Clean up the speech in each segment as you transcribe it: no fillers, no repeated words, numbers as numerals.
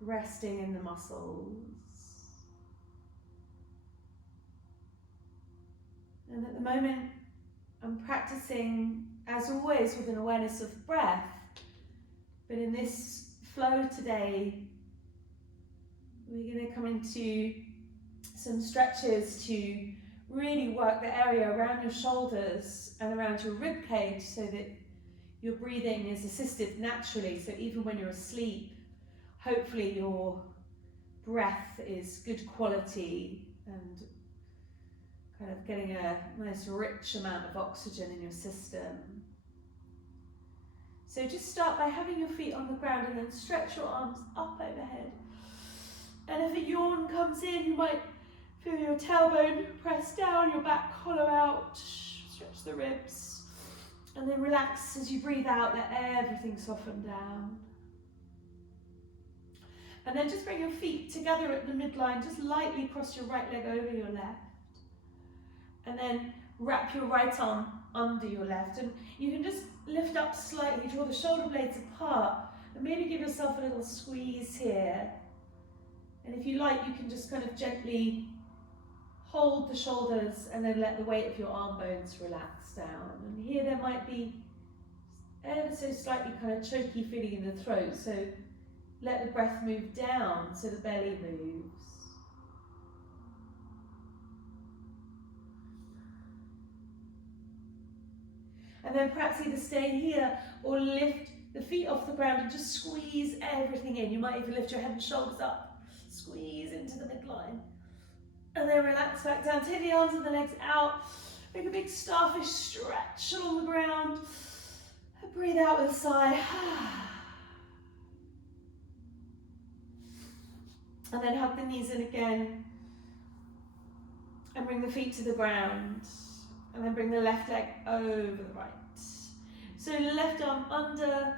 resting in the muscles. And at the moment, I'm practicing, as always, with an awareness of breath. But in this flow today, we're going to come into some stretches to really work the area around your shoulders and around your rib cage so that your breathing is assisted naturally. So even when you're asleep, hopefully your breath is good quality and kind of getting a nice rich amount of oxygen in your system. So just start by having your feet on the ground and then stretch your arms up overhead. And if a yawn comes in, you might feel your tailbone press down, your back hollow out, stretch the ribs. And then relax as you breathe out, let everything soften down. And then just bring your feet together at the midline, just lightly cross your right leg over your left. And then wrap your right arm under your left. And you can just lift up slightly, draw the shoulder blades apart, and maybe give yourself a little squeeze here. And if you like, you can just kind of gently hold the shoulders and then let the weight of your arm bones relax down. And here there might be ever so slightly kind of choky feeling in the throat, so let the breath move down so the belly moves. And then perhaps either stay here or lift the feet off the ground and just squeeze everything in. You might even lift your head and shoulders up, squeeze into the midline. And then relax back down, take the arms and the legs out, make a big starfish stretch along the ground. And breathe out with a sigh. And then hug the knees in again. And bring the feet to the ground. And then bring the left leg over the right. So left arm under.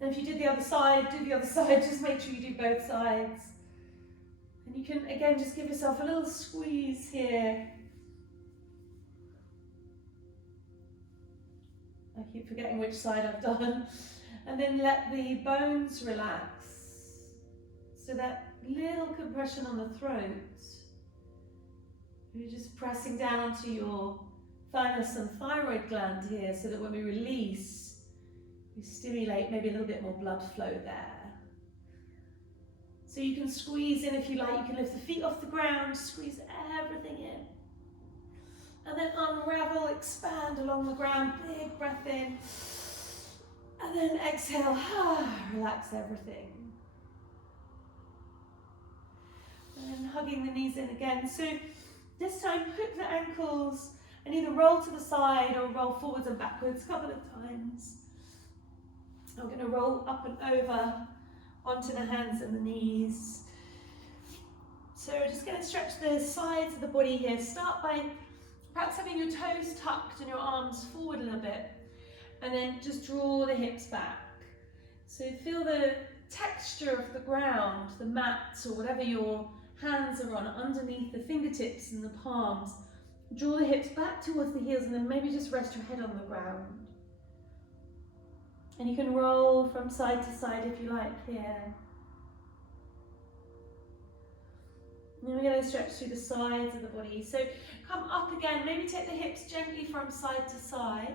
And if you did the other side, do the other side. Just make sure you do both sides. And you can, again, just give yourself a little squeeze here. I keep forgetting which side I've done. And then let the bones relax. So that little compression on the throat. You're just pressing down onto your thymus and thyroid gland here so that when we release, we stimulate maybe a little bit more blood flow there. So you can squeeze in if you like, you can lift the feet off the ground, squeeze everything in. And then unravel, expand along the ground, big breath in. And then exhale, relax everything. And then hugging the knees in again. So this time, hook the ankles and either roll to the side or roll forwards and backwards a couple of times. I'm going to roll up and over onto the hands and the knees. So we're just going to stretch the sides of the body here. Start by perhaps having your toes tucked and your arms forward a little bit. And then just draw the hips back. So feel the texture of the ground, the mat or whatever your hands are on underneath the fingertips and the palms. Draw the hips back towards the heels and then maybe just rest your head on the ground. And you can roll from side to side if you like here. And then we're going to stretch through the sides of the body. So come up again, maybe take the hips gently from side to side.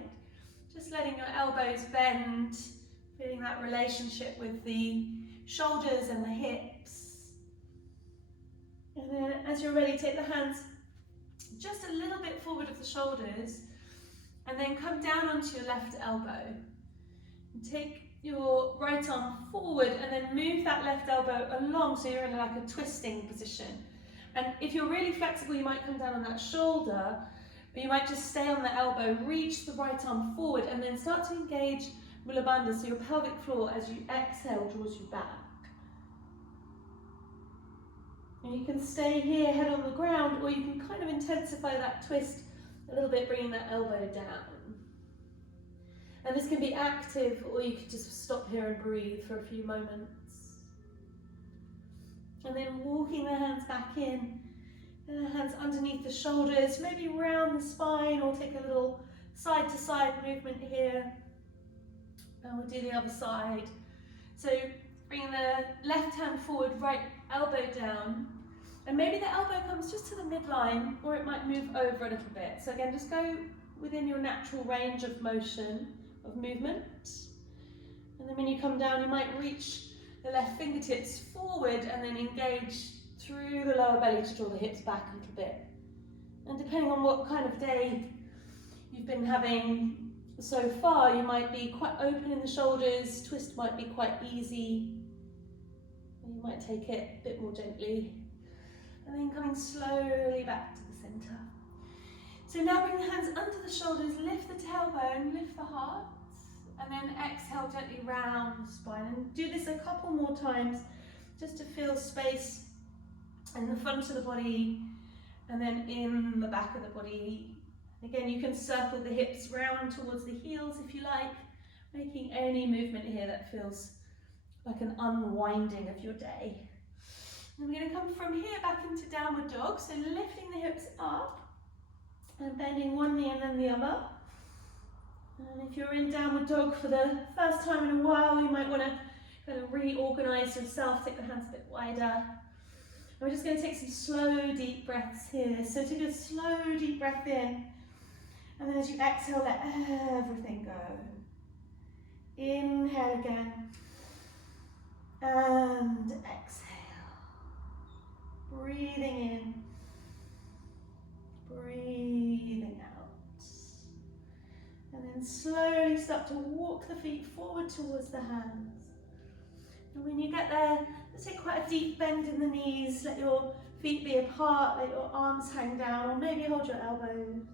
Just letting your elbows bend, feeling that relationship with the shoulders and the hips. And then as you're ready, take the hands just a little bit forward of the shoulders and then come down onto your left elbow. And take your right arm forward and then move that left elbow along so you're in like a twisting position. And if you're really flexible, you might come down on that shoulder, but you might just stay on the elbow, reach the right arm forward and then start to engage Mula Bandha, so your pelvic floor as you exhale draws you back. And you can stay here, head on the ground, or you can kind of intensify that twist a little bit, bringing that elbow down. And this can be active, or you could just stop here and breathe for a few moments. And then walking the hands back in, and the hands underneath the shoulders, maybe round the spine, or take a little side to side movement here. And we'll do the other side. So Bringing the left hand forward, right elbow down. And maybe the elbow comes just to the midline, or it might move over a little bit. So again, just go within your natural range of motion, of movement. And then when you come down, you might reach the left fingertips forward and then engage through the lower belly to draw the hips back a little bit. And depending on what kind of day you've been having so far, you might be quite open in the shoulders, twist might be quite easy. And you might take it a bit more gently. And then coming slowly back to the center. So now bring the hands under the shoulders, lift the tailbone, lift the heart, and then exhale gently round the spine. And do this a couple more times just to feel space in the front of the body and then in the back of the body. Again, you can circle the hips round towards the heels if you like, making any movement here that feels like an unwinding of your day. And we're going to come from here back into downward dog, so lifting the hips up and bending one knee and then the other. And if you're in downward dog for the first time in a while, you might want to kind of reorganize yourself, take the hands a bit wider. And we're just going to take some slow, deep breaths here. So take a slow, deep breath in, and then as you exhale, let everything go. Inhale again, and exhale. Breathing in, breathing out. And then slowly start to walk the feet forward towards the hands. And when you get there, let's take quite a deep bend in the knees. Let your feet be apart, let your arms hang down, or maybe hold your elbows.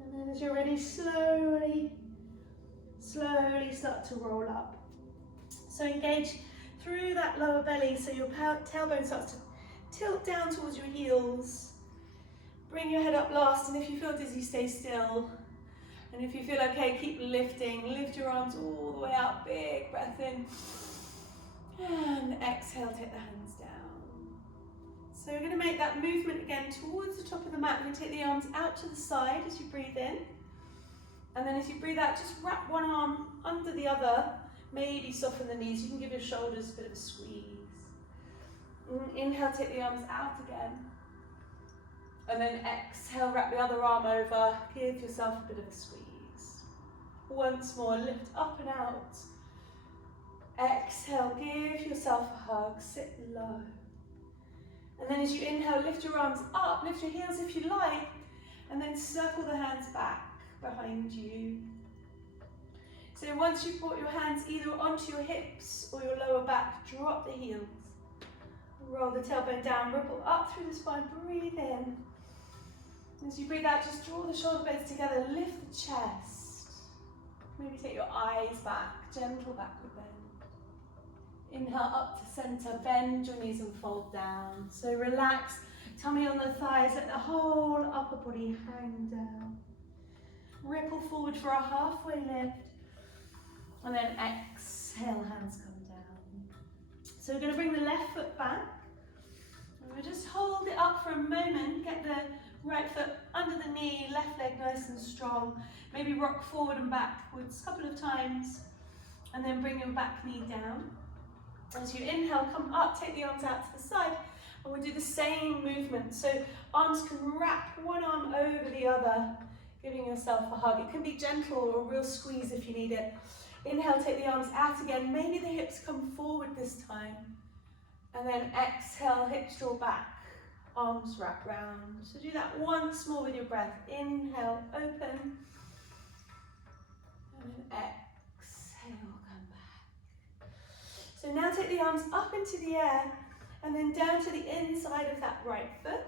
And then as you're ready, slowly start to roll up. So engage through that lower belly so your tailbone starts to tilt down towards your heels. Bring your head up last, and if you feel dizzy, stay still. And if you feel okay, keep lifting. Lift your arms all the way out, big breath in. And exhale, take the hands down. So we're going to make that movement again towards the top of the mat. We're going to take the arms out to the side as you breathe in. And then as you breathe out, just wrap one arm under the other. Maybe soften the knees. You can give your shoulders a bit of a squeeze. Inhale, take the arms out again. And then exhale, wrap the other arm over. Give yourself a bit of a squeeze. Once more, lift up and out. Exhale, give yourself a hug, sit low. And then as you inhale, lift your arms up, lift your heels if you like, and then circle the hands back behind you. So once you've brought your hands either onto your hips or your lower back, drop the heels. Roll the tailbone down, ripple up through the spine, breathe in. As you breathe out, just draw the shoulder blades together, lift the chest. Maybe take your eyes back, gentle backward bend. Inhale up to center, bend your knees and fold down. So relax, tummy on the thighs, let the whole upper body hang down. Ripple forward for a halfway lift. And then exhale, hands come down. So we're going to bring the left foot back. And we'll just hold it up for a moment, get the right foot under the knee, left leg nice and strong. Maybe rock forward and backwards a couple of times. And then bring your back knee down. As you inhale, come up, take the arms out to the side, and we'll do the same movement. So arms can wrap one arm over the other, giving yourself a hug. It can be gentle or a real squeeze if you need it. Inhale, take the arms out again. Maybe the hips come forward this time. And then exhale, hips draw back, arms wrap round. So do that once more with your breath. Inhale, open. And then exhale, come back. So now take the arms up into the air and then down to the inside of that right foot.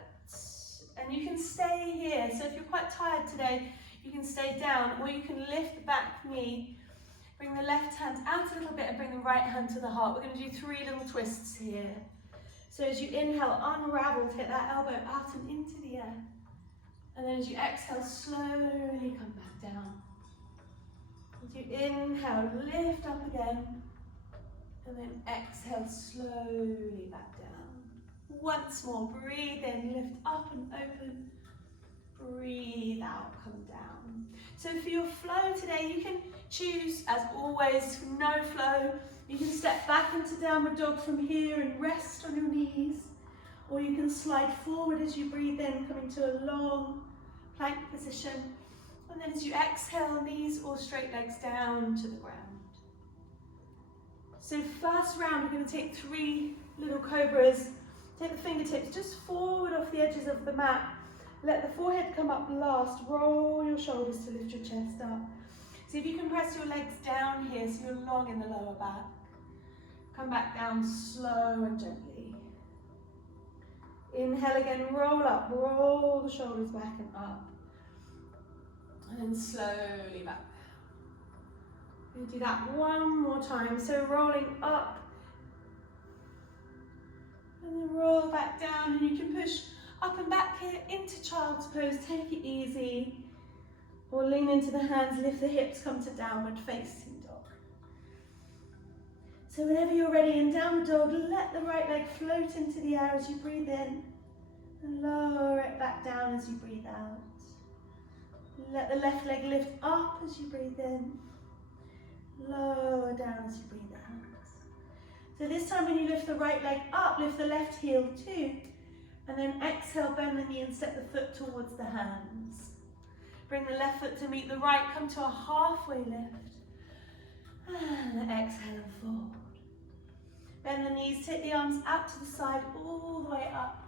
And you can stay here. So if you're quite tired today, you can stay down, or you can lift the back knee. Bring the left hand out a little bit and bring the right hand to the heart. We're going to do 3 little twists here. So as you inhale, unravel, take that elbow out and into the air. And then as you exhale, slowly come back down. As you inhale, lift up again. And then exhale, slowly back down. Once more, breathe in, lift up and open. breathe out, come down. So for your flow today, you can choose, as always, for no flow, you can step back into downward dog from here and rest on your knees, or you can slide forward as you breathe in, coming to a long plank position, and then as you exhale, knees or straight legs down to the ground. So first round, we're going to take 3 little cobras. Take the fingertips just forward off the edges of the mat. Let the forehead come up last. Roll your shoulders to lift your chest up. See if you can press your legs down here so you're long in the lower back. Come back down slow and gently. Inhale again, roll up, roll the shoulders back and up. And then slowly back. We'll do that one more time. So rolling up. And then roll back down, and you can push up and back here into child's pose. Take it easy. Or lean into the hands, lift the hips, come to downward facing dog. So whenever you're ready in downward dog, let the right leg float into the air as you breathe in. And lower it back down as you breathe out. Let the left leg lift up as you breathe in. Lower down as you breathe out. So this time when you lift the right leg up, lift the left heel too. And then exhale, bend the knee and step the foot towards the hands. Bring the left foot to meet the right, come to a halfway lift. And exhale and fold. Bend the knees, take the arms out to the side, all the way up.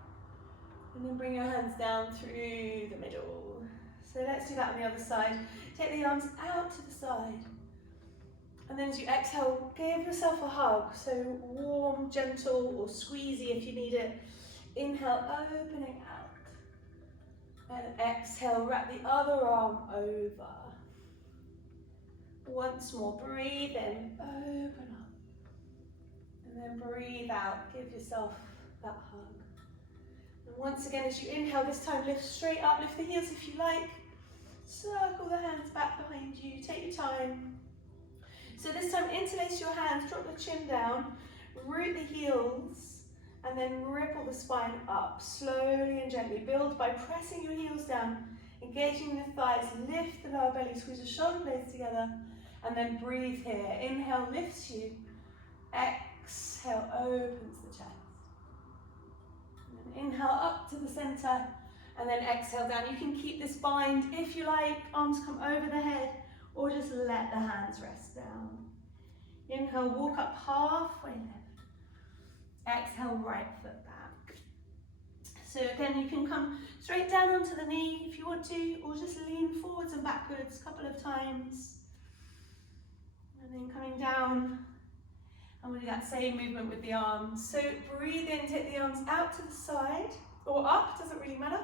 And then bring your hands down through the middle. So let's do that on the other side. Take the arms out to the side. And then as you exhale, give yourself a hug. So warm, gentle, or squeezy if you need it. Inhale, opening out. And exhale, wrap the other arm over. Once more, breathe in, open up. And then breathe out, give yourself that hug. And once again, as you inhale, this time lift straight up, lift the heels if you like. Circle the hands back behind you, take your time. So this time, interlace your hands, drop the chin down, root the heels, and then ripple the spine up, slowly and gently. Build by pressing your heels down, engaging the thighs, lift the lower belly, squeeze the shoulder blades together, and then breathe here. Inhale, lifts you. Exhale, opens the chest. And then inhale up to the center, and then exhale down. You can keep this bind if you like, arms come over the head, or just let the hands rest down. Inhale, walk up halfway lift. Exhale, right foot back. So again, you can come straight down onto the knee if you want to, or just lean forwards and backwards a couple of times. And then coming down, and we'll do that same movement with the arms. So breathe in, take the arms out to the side, or up, doesn't really matter.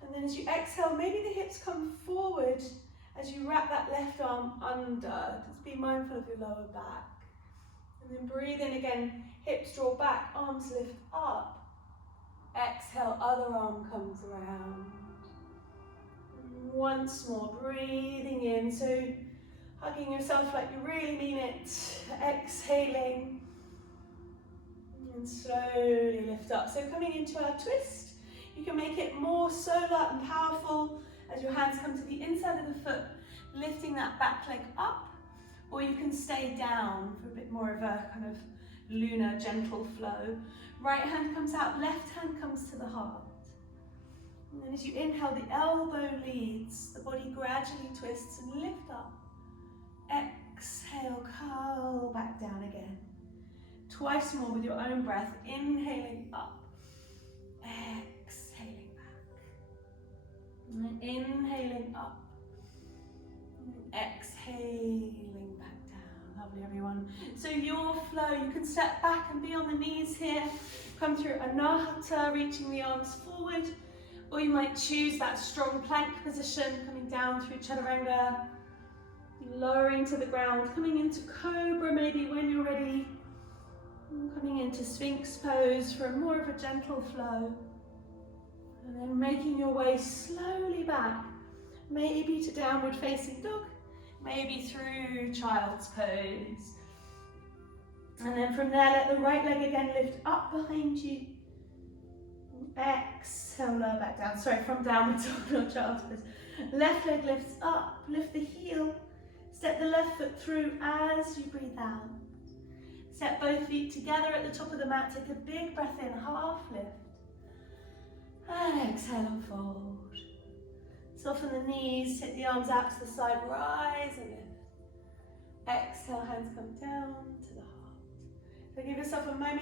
And then as you exhale, maybe the hips come forward as you wrap that left arm under. Just be mindful of your lower back. And then breathe in again, hips draw back, arms lift up. Exhale, other arm comes around. And once more, breathing in, so hugging yourself like you really mean it. Exhaling. And slowly lift up. So coming into our twist, you can make it more solar and powerful as your hands come to the inside of the foot, lifting that back leg up, or you can stay down for a bit more of a kind of lunar, gentle flow. Right hand comes out, left hand comes to the heart. And then as you inhale, the elbow leads, the body gradually twists and lift up. Exhale, curl back down again. Twice more with your own breath, inhaling up, exhaling back. And then inhaling up, and exhaling back down. Lovely, everyone. So your flow, you can step back and be on the knees here. Come through Anahata, reaching the arms forward. Or you might choose that strong plank position, coming down through Chaturanga, lowering to the ground, coming into Cobra maybe when you're ready. Coming into Sphinx pose for more of a gentle flow. And then making your way slowly back, maybe to downward facing dog, maybe through child's pose. And then from there, let the right leg again lift up behind you. And Exhale, lower back down. Sorry, from downward dog, not after this. Left leg lifts up, lift the heel. Step the left foot through as you breathe out. Step both feet together at the top of the mat. Take a big breath in, half lift. And exhale and fold. Soften the knees, take the arms out to the side, rise and lift. Exhale, hands come down to the heart. So give yourself a moment